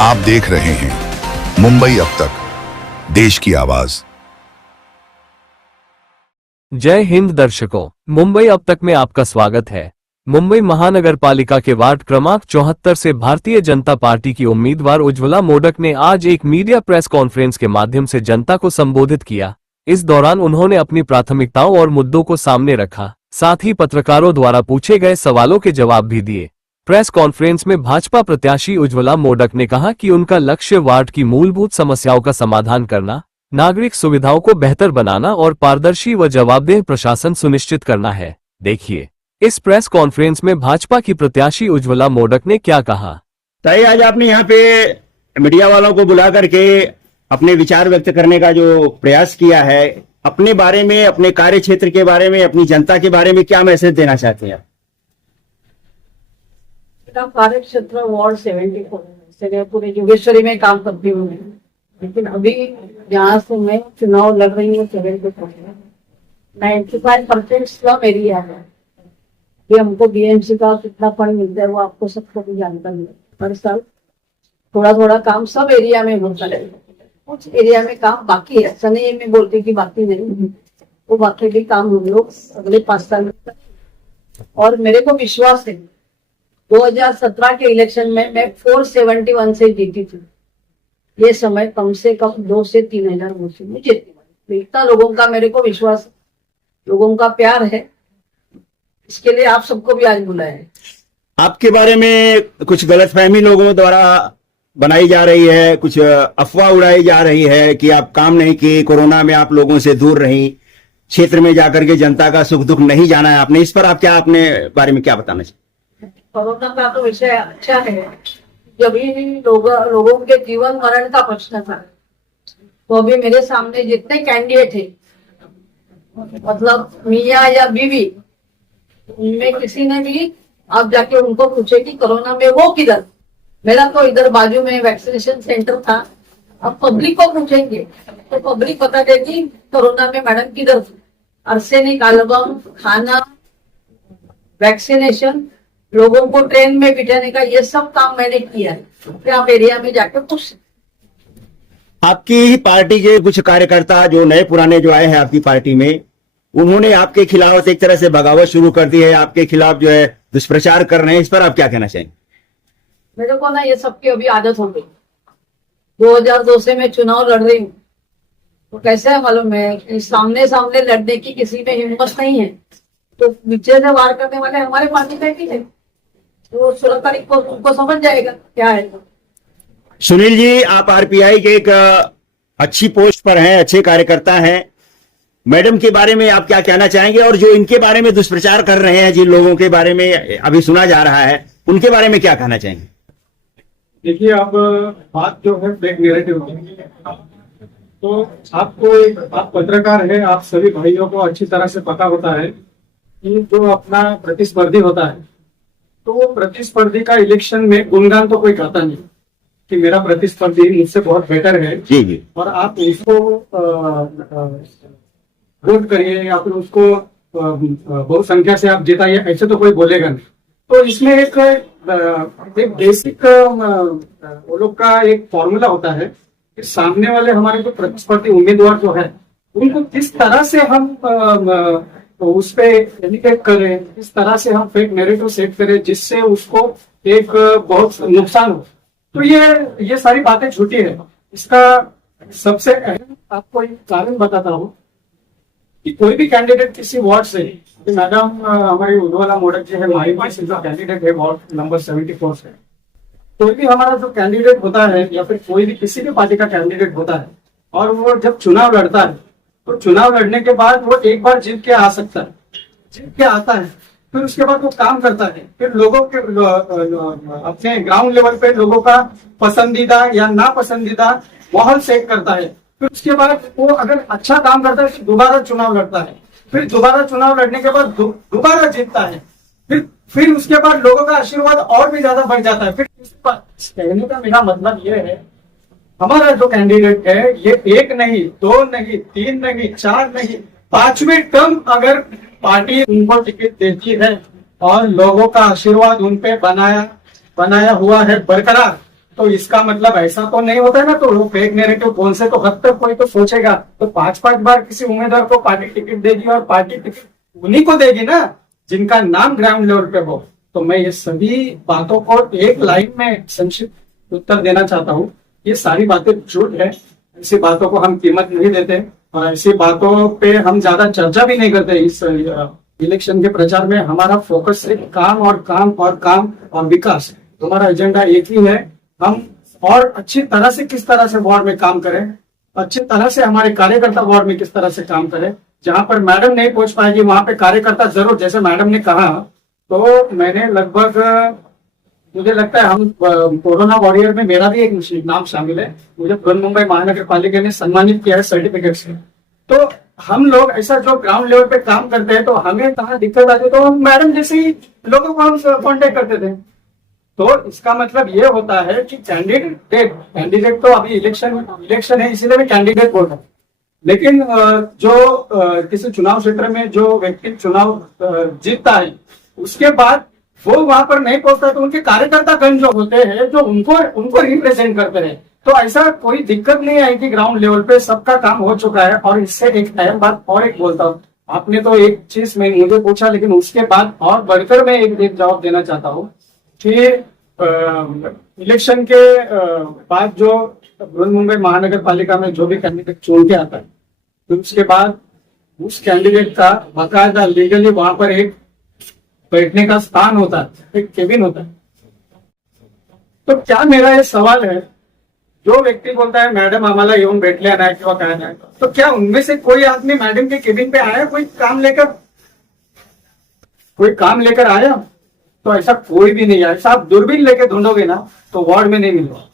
आप देख रहे हैं मुंबई अब तक, देश की आवाज। जय हिंद दर्शकों, मुंबई अब तक में आपका स्वागत है। मुंबई महानगर पालिका के वार्ड क्रमांक 74 से भारतीय जनता पार्टी की उम्मीदवार उज्ज्वला मोडक ने आज एक मीडिया प्रेस कॉन्फ्रेंस के माध्यम से जनता को संबोधित किया। इस दौरान उन्होंने अपनी प्राथमिकताओं और मुद्दों को सामने रखा, साथ ही पत्रकारों द्वारा पूछे गए सवालों के जवाब भी दिए। प्रेस कॉन्फ्रेंस में भाजपा प्रत्याशी उज्ज्वला मोडक ने कहा कि उनका लक्ष्य वार्ड की मूलभूत समस्याओं का समाधान करना, नागरिक सुविधाओं को बेहतर बनाना और पारदर्शी व जवाबदेह प्रशासन सुनिश्चित करना है। देखिए इस प्रेस कॉन्फ्रेंस में भाजपा की प्रत्याशी उज्ज्वला मोडक ने क्या कहा। ताई, आज आपने यहाँ पे मीडिया वालों को बुला करके अपने विचार व्यक्त करने का जो प्रयास किया है, अपने बारे में, अपने कार्य क्षेत्र के बारे में, अपनी जनता के बारे में क्या मैसेज देना चाहते हैं? मेरा कार्य क्षेत्र वार्ड 74 से पूरे योगेश्वरी में काम करती हूँ, लेकिन अभी यहाँ से मैं चुनाव लड़ रही हूँ 74 में। 95% स्लम एरिया है। ये हमको बीएमसी का कितना फंड मिलता है वो आपको सबको भी जानकारी है। हर साल थोड़ा थोड़ा काम सब एरिया में होता है, कुछ एरिया में काम बाकी है। ऐसा नहीं है मैं बोलती कि बाकी नहीं, वो बाकी भी काम हम लोग अगले 5 साल में करेंगे। और मेरे को विश्वास है 2017 के इलेक्शन में मैं 471 से जीती थी। ये समय कम से कम 2 से 3 हजार वोट से मुझे इतना लोगों का मेरे को विश्वास, लोगों का प्यार है, इसके लिए आप सबको भी आज बुलाया है। आपके बारे में कुछ गलतफहमी लोगों द्वारा बनाई जा रही है, कुछ अफवाह उड़ाई जा रही है कि आप काम नहीं किए, कोरोना में आप लोगों से दूर रही, क्षेत्र में जाकर के जनता का सुख दुख नहीं जाना है आपने। इस पर आप क्या, अपने बारे में क्या बताना चाहिए? कोरोना का तो विषय अच्छा है। जब भी लोगों के जीवन मरण का प्रश्न था, तो अभी मेरे सामने जितने कैंडिडेट थे, मतलब मियाँ या बीवी, उनमें किसी ने भी आप जाके उनको पूछे कि कोरोना में वो किधर। मेरा तो इधर बाजू में वैक्सीनेशन सेंटर था। अब पब्लिक को पूछेंगे तो पब्लिक बता देगी कोरोना में मैडम किधर थी। आर्सेनिक एल्बम, खाना, वैक्सीनेशन, लोगों को ट्रेन में बिठाने का, ये सब काम मैंने किया है। आप एरिया में जाकर पूछ। आपकी ही पार्टी के कुछ कार्यकर्ता जो नए पुराने जो आए हैं आपकी पार्टी में, उन्होंने आपके खिलाफ एक तरह से बगावत शुरू कर दी है, आपके खिलाफ जो है दुष्प्रचार कर रहे हैं। इस पर आप क्या कहना चाहेंगे? मेरे को ना ये सबकी अभी आदत हो गई। 2002 से मैं चुनाव लड़ रही हूँ, तो कैसे है मालूम है कि सामने सामने लड़ने की किसी में हिम्मत नहीं है, तो नीचे से वार करने वाले हमारे पार्टी में ही है। तो 16 तारीख को उनको समझ जाएगा क्या है। सुनील जी, आप आरपीआई के एक अच्छी पोस्ट पर हैं, अच्छे कार्यकर्ता हैं। मैडम के बारे में आप क्या कहना चाहेंगे, और जो इनके बारे में दुष्प्रचार कर रहे हैं, जिन लोगों के बारे में अभी सुना जा रहा है, उनके बारे में क्या कहना चाहेंगे? देखिए, अब बात जो है फेक नैरेटिव की, तो आप पत्रकार है, आप सभी भाइयों को अच्छी तरह से पता होता है कि जो अपना प्रतिस्पर्धी होता है, तो वो प्रतिस्पर्धी का इलेक्शन में गुणगान तो कोई कहता नहीं कि मेरा प्रतिस्पर्धी मुझसे बहुत बेटर है जी, और आप उसको वोट करिए या फिर उसको बहुत संख्या से आप जिताइए, ऐसे तो कोई बोलेगा नहीं। तो इसमें एक बेसिक वो लोग का एक फॉर्मूला होता है कि सामने वाले हमारे जो प्रतिस्पर्धी उम्मीदवार जो है, उनको किस तरह से हम उस पे एजुकेट करें, किस तरह से हम फेक नैरेटिव सेट करें जिससे उसको एक बहुत नुकसान हो। तो ये सारी बातें झूठी है। इसका सबसे अहम आपको एक कारण बताता हूँ कि कोई भी कैंडिडेट किसी वार्ड से, मैडम हमारी उज्ज्वला मोडक जी है, हमारी पास जो कैंडिडेट है वार्ड नंबर 74 से, कोई भी हमारा जो कैंडिडेट होता है या फिर कोई भी किसी भी पार्टी का कैंडिडेट होता है, और वो जब चुनाव लड़ता है, तो चुनाव लड़ने के बाद वो एक बार जीत के आ सकता है, जीत के आता है, फिर उसके बाद वो काम करता है, फिर लोगों के अपने ग्राउंड लेवल पे लोगों का पसंदीदा या नापसंदीदा माहौल सेट करता है। फिर उसके बाद वो अगर अच्छा काम करता है तो दोबारा चुनाव लड़ता है, फिर दोबारा चुनाव लड़ने के बाद दोबारा जीतता है, फिर उसके बाद लोगों का आशीर्वाद और भी ज्यादा बढ़ जाता है। फिर कहने का मेरा मतलब ये है, हमारा जो कैंडिडेट है ये 1 नहीं, 2 नहीं, 3 नहीं, 4 नहीं, 5वीं टर्म अगर पार्टी उनको टिकट देती है और लोगों का आशीर्वाद उन पे बनाया हुआ है बरकरार, तो इसका मतलब ऐसा तो नहीं होता है ना, तो वो फेक नैरेटिव कौन से तो हद तक कोई तो सोचेगा। तो 5-5 बार किसी उम्मीदवार को पार्टी टिकट देगी और पार्टी टिकट उन्हीं को देगी ना जिनका नाम ग्राउंड लेवल पे हो। तो मैं ये सभी बातों को एक लाइन में संक्षिप्त उत्तर देना चाहता हूँ। ये सारी बातें झूठ है, ऐसी बातों को हम कीमत नहीं देते और ऐसी बातों पे हम ज्यादा चर्चा भी नहीं करते। इस इलेक्शन के प्रचार में हमारा फोकस सिर्फ काम और काम और काम और विकास, हमारा एजेंडा एक ही है। हम और अच्छी तरह से किस तरह से वार्ड में काम करें, अच्छी तरह से हमारे कार्यकर्ता वार्ड में किस तरह से काम करें। जहां पर मैडम नहीं पहुंच पाएगी वहां पे कार्यकर्ता जरूर, जैसे मैडम ने कहा, तो मैंने लगभग, मुझे लगता है हम कोरोना वॉरियर में मेरा भी एक नाम शामिल है। मुझे बृहन्मुंबई महानगर पालिका ने सम्मानित किया है सर्टिफिकेट से। तो हम लोग ऐसा जो ग्राउंड लेवल पे काम करते हैं, तो हमें कहाँ दिक्कत आती है तो हम मैडम जैसे ही लोगों को हम कॉन्टेक्ट करते थे। तो इसका मतलब ये होता है कि कैंडिडेट तो अभी इलेक्शन है, इसीलिए मैं कैंडिडेट बोल रहा हूँ। लेकिन जो किसी चुनाव क्षेत्र में जो व्यक्ति चुनाव जीतता है, उसके बाद वो वहां पर नहीं पहुंचता, तो उनके कार्यकर्ता गण जो होते हैं, जो उनको रिप्रेजेंट करते हैं। तो ऐसा कोई दिक्कत नहीं आई कि ग्राउंड लेवल पे सबका काम हो चुका है। और इससे एक अहम बात और एक बोलता हूँ, आपने तो एक चीज में मुझे पूछा, लेकिन उसके बाद और बढ़कर मैं एक जवाब देना चाहता हूँ कि इलेक्शन के बाद जो बृहन्मुंबई महानगर पालिका में जो भी कैंडिडेट चुन के आता है, तो उसके बाद उस कैंडिडेट का बाकायदा लीगली वहां पर एक बैठने का स्थान होता है, एक केबिन होता है। तो क्या मेरा ये सवाल है, जो व्यक्ती बोलता है मैडम आम्हाला येऊन भेटल्या नाही किंवा काय नाही, तो क्या उनमें से कोई आदमी मैडम के केबिन पे आया, कोई काम लेकर आया? तो ऐसा कोई भी नहीं है। ऐसा आप दूरबीन लेके ढूंढोगे ना तो वार्ड में नहीं मिलेगा।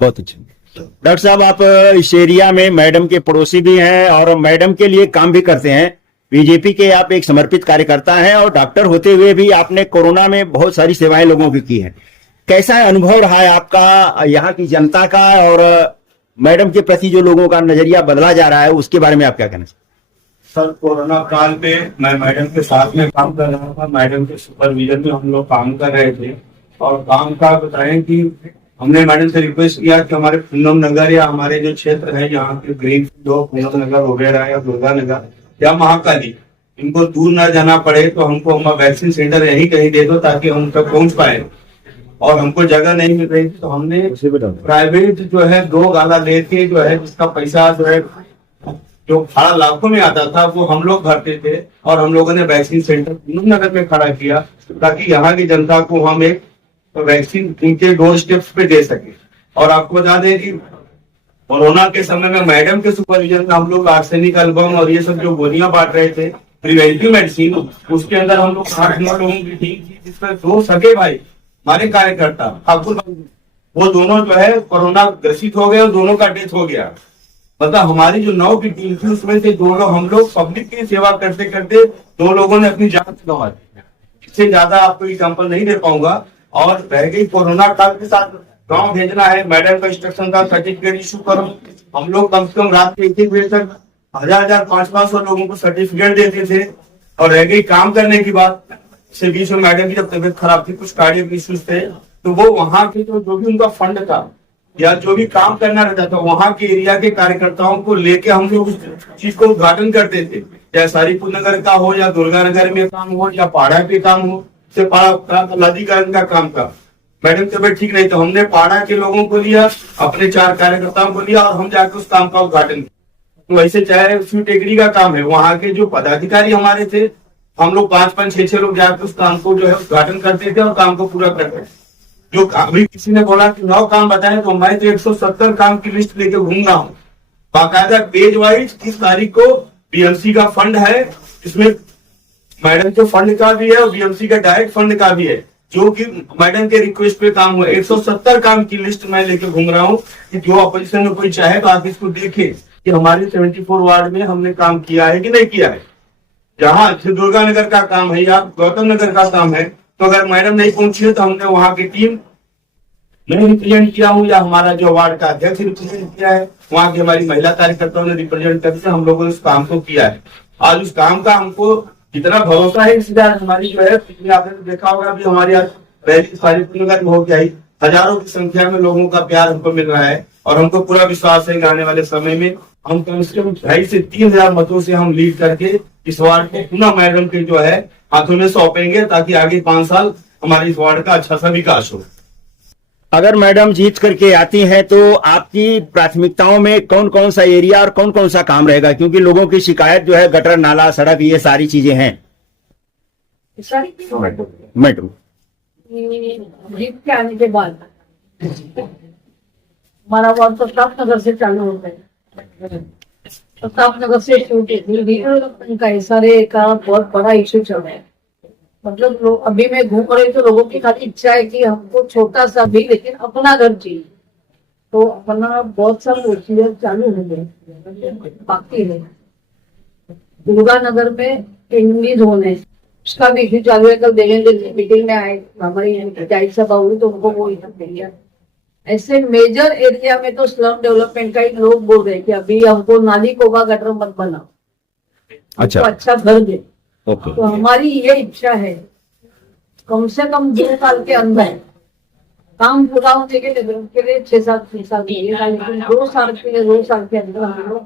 बहुत अच्छा डॉक्टर साहब, आप इस एरिया में मैडम के पड़ोसी भी हैं और मैडम के लिए काम भी करते हैं। बीजेपी के आप एक समर्पित कार्यकर्ता हैं और डॉक्टर होते हुए भी आपने कोरोना में बहुत सारी सेवाएं लोगों की हैं। कैसा अनुभव रहा है आपका यहाँ की जनता का, और मैडम के प्रति जो लोगों का नजरिया बदला जा रहा है उसके बारे में आप क्या कहना चाहते हैं? सर, कोरोना काल पे मैं मैडम के साथ में काम कर रहा था। मैडम के सुपरविजन में हम लोग काम कर रहे थे और काम का बताएं कि हमने मैडम से रिक्वेस्ट किया कि हमारे पूनम नगर या हमारे जो क्षेत्र है यहाँ के ग्रीन फील्ड हो, पूनम नगर वगैरह या दुर्गा नगर या महाकाली, इनको दूर ना जाना पड़े, तो हमको हम वैक्सीन सेंटर यहीं कहीं दे दो ताकि हम तक पहुंच पाए। और हमको जगह नहीं मिल रही थी तो हमने प्राइवेट जो है 2 गाला लेके जो है जिसका पैसा जो है जो भाड़ा लाखों में आता था वो हम लोग भरते थे और हम लोगों ने वैक्सीन सेंटर पूनम नगर में खड़ा किया ताकि यहाँ की जनता को हम एक वैक्सीन उनके डोर स्टेप्स पे दे सके। और आपको बता दें कि कोरोना के समय में मैडम के सुपरविजन में हम लोग आर्सेनिक एल्बम और ये सब जो गोलियां बांट रहे थे प्रिवेंटिव मेडिसिन, उसके अंदर हम लोग 8-9 लोगों की टीम थी जिसमें 2 सगे भाई हमारे कार्यकर्ता ठाकुर, वो दोनों जो है कोरोना ग्रसित हो गए और दोनों का डेथ हो गया। मतलब हमारी जो 9 की टीम थी उसमें से 2 लोग हम लोग पब्लिक की सेवा करते करते 2 लोगों ने अपनी जान गंवा दी। इससे ज्यादा आपको एग्जाम्पल नहीं दे पाऊंगा। और रह गई कोरोना काल के साथ गांव भेजना है, मैडम का इंस्ट्रक्शन था सर्टिफिकेट इशू करो। हम लोग कम से कम रात के 1-1 बजे तक 1000-1000, 500-500 लोगों को सर्टिफिकेट देते थे। और रह गई काम करने की बात, इससे बीच में मैडम की जब तबियत खराब थी, कुछ कार्डियक इश्यूज थे, तो वो वहां के जो भी उनका फंड था या जो भी काम करना रहता था वहां के एरिया के कार्यकर्ताओं को लेके हम लोग उस चीज को उद्घाटन करते थे। चाहे सारीपुर नगर का हो या दुर्गा नगर में काम हो या पाड़ा पे काम हो, से लादीकरण का काम था। मैडम तबियत ठीक नहीं तो हमने पाड़ा के लोगों को लिया, अपने 4 कार्यकर्ताओं को लिया और हम जाकर उस काम का उद्घाटन किया। तो ऐसे चाहे स्वीट एग्री का काम है, वहां के जो पदाधिकारी हमारे थे, हम लोग 5-5, 6-6 लोग जाकर उस काम को जो है उद्घाटन करते थे और काम को पूरा करते थे। जो अभी किसी ने बोला कि 9 काम बताए, तो मैं तो 170 काम की लिस्ट लेके घूम रहा हूँ बाकायदा पेज वाइज। किस तारीख को बीएमसी का फंड है, इसमें मैडम के फंड का भी है और बीएमसी का डायरेक्ट फंड का भी है, जो कि मैडम के रिक्वेस्ट पे काम हुआ। 170 काम की लिस्ट मैं लेके घूम रहा हूँ कि जो अपोजिशन में कोई चाहे तो आप इसको देखे कि हमारे 74 वार्ड में हमने काम किया है कि नहीं किया है। जहाँ दुर्गा नगर का काम है या गौतम नगर का काम है, तो अगर मैडम नहीं पहुंची है तो हमने वहां की टीम मैं रिप्रेजेंट किया हूँ या हमारा जो वार्ड का अध्यक्ष रिप्रेजेंट किया है, वहां की हमारी महिला कार्यकर्ताओं ने रिप्रेजेंट करके हम लोगों ने उस काम को किया है। आज उस काम का हमको कितना भरोसा है, इसलिए हमारी जो है, आपने देखा होगा भी हमारी आज रैली सारीपुर नगर में हो गई, हजारों की संख्या में लोगों का प्यार हमको मिल रहा है और हमको पूरा विश्वास है कि आने वाले समय में हम कम से कम 2,500 से 3,000 मतों से हम लीड करके इस वार्ड को पुनः मैडम के जो है हाथों में सौंपेंगे, ताकि आगे 5 साल हमारे इस वार्ड का अच्छा सा विकास हो। अगर मैडम जीत करके आती हैं तो आपकी प्राथमिकताओं में कौन कौन सा एरिया और कौन कौन सा काम रहेगा, क्योंकि लोगों की शिकायत जो है गटर नाला सड़क ये सारी चीजें हैं। मैडम जीत के आने के बाद हमारा वार्ड प्रताप नगर से चालू होता है, प्रताप नगर से का सारे का बहुत बड़ा इश्यू चल रहा है। मतलब लोग अभी मैं घूम रही तो लोगों की खाली इच्छा है कि हमको छोटा सा भी लेकिन अपना घर चाहिए, तो अपना बहुत सारे प्रोसीजर चालू हो गए, बाकी है। दुर्गा नगर में इंग्लिश होने उसका भी इश्यू चालू है। कल देवेंद्र जी मीटिंग में आए, हमारी पंचायत सभा हुई तो उनको वो इधर मिल गया। ऐसे मेजर एरिया में तो स्लम डेवलपमेंट का ही लोग बोल रहे हैं कि अभी हमको नाली कोगा गटर मत बनाओ, अच्छा घर दे। तो हमारी ये इच्छा है कम से कम 2 साल के अंदर काम पूरा होने के लिए 6-7 साल लेकिन 2 साल के अंदर हम लोग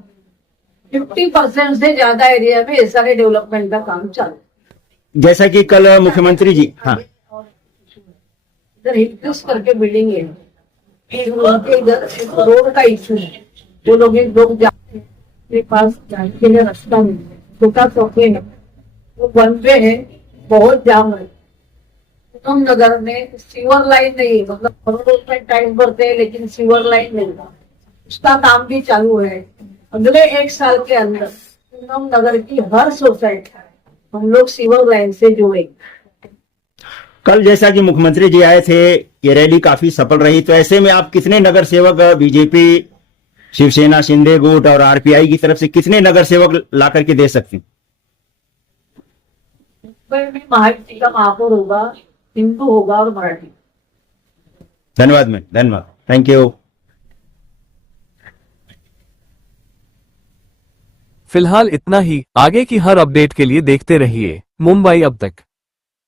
50% से ज्यादा एरिया में ऐसा डेवलपमेंट का काम चालू। जैसा कि कल मुख्यमंत्री जी इधर हिटलिस्ट करके बिल्डिंग है, इधर रोड का इशू है, वो लोग जाते हैं पास जाने के लिए रास्ता नहीं है, छोटा चौके है, वो वन वे है, बहुत जाम है। पूनम नगर में सीवर लाइन नहीं, मतलब करोड़ों रुपए टाइम भरते हैं लेकिन सीवर लाइन नहीं था, उसका काम भी चालू है। अगले 1 साल के अंदर पूनम नगर की हर सोसाइटी हम लोग सीवर लाइन से जोड़ेंगे। कल जैसा कि मुख्यमंत्री जी आए थे, ये रैली काफी सफल रही, तो ऐसे में आप कितने नगर सेवक बीजेपी, शिवसेना, शिंदे गुट और आरपीआई की तरफ से कितने नगर सेवक ला करके दे सकते हैं? मुंबई में महायुति का महापौर होगा, हिंदू होगा और मराठी। धन्यवाद मैम, धन्यवाद, थैंक यू। फिलहाल इतना ही। आगे की हर अपडेट के लिए देखते रहिए मुंबई अब तक।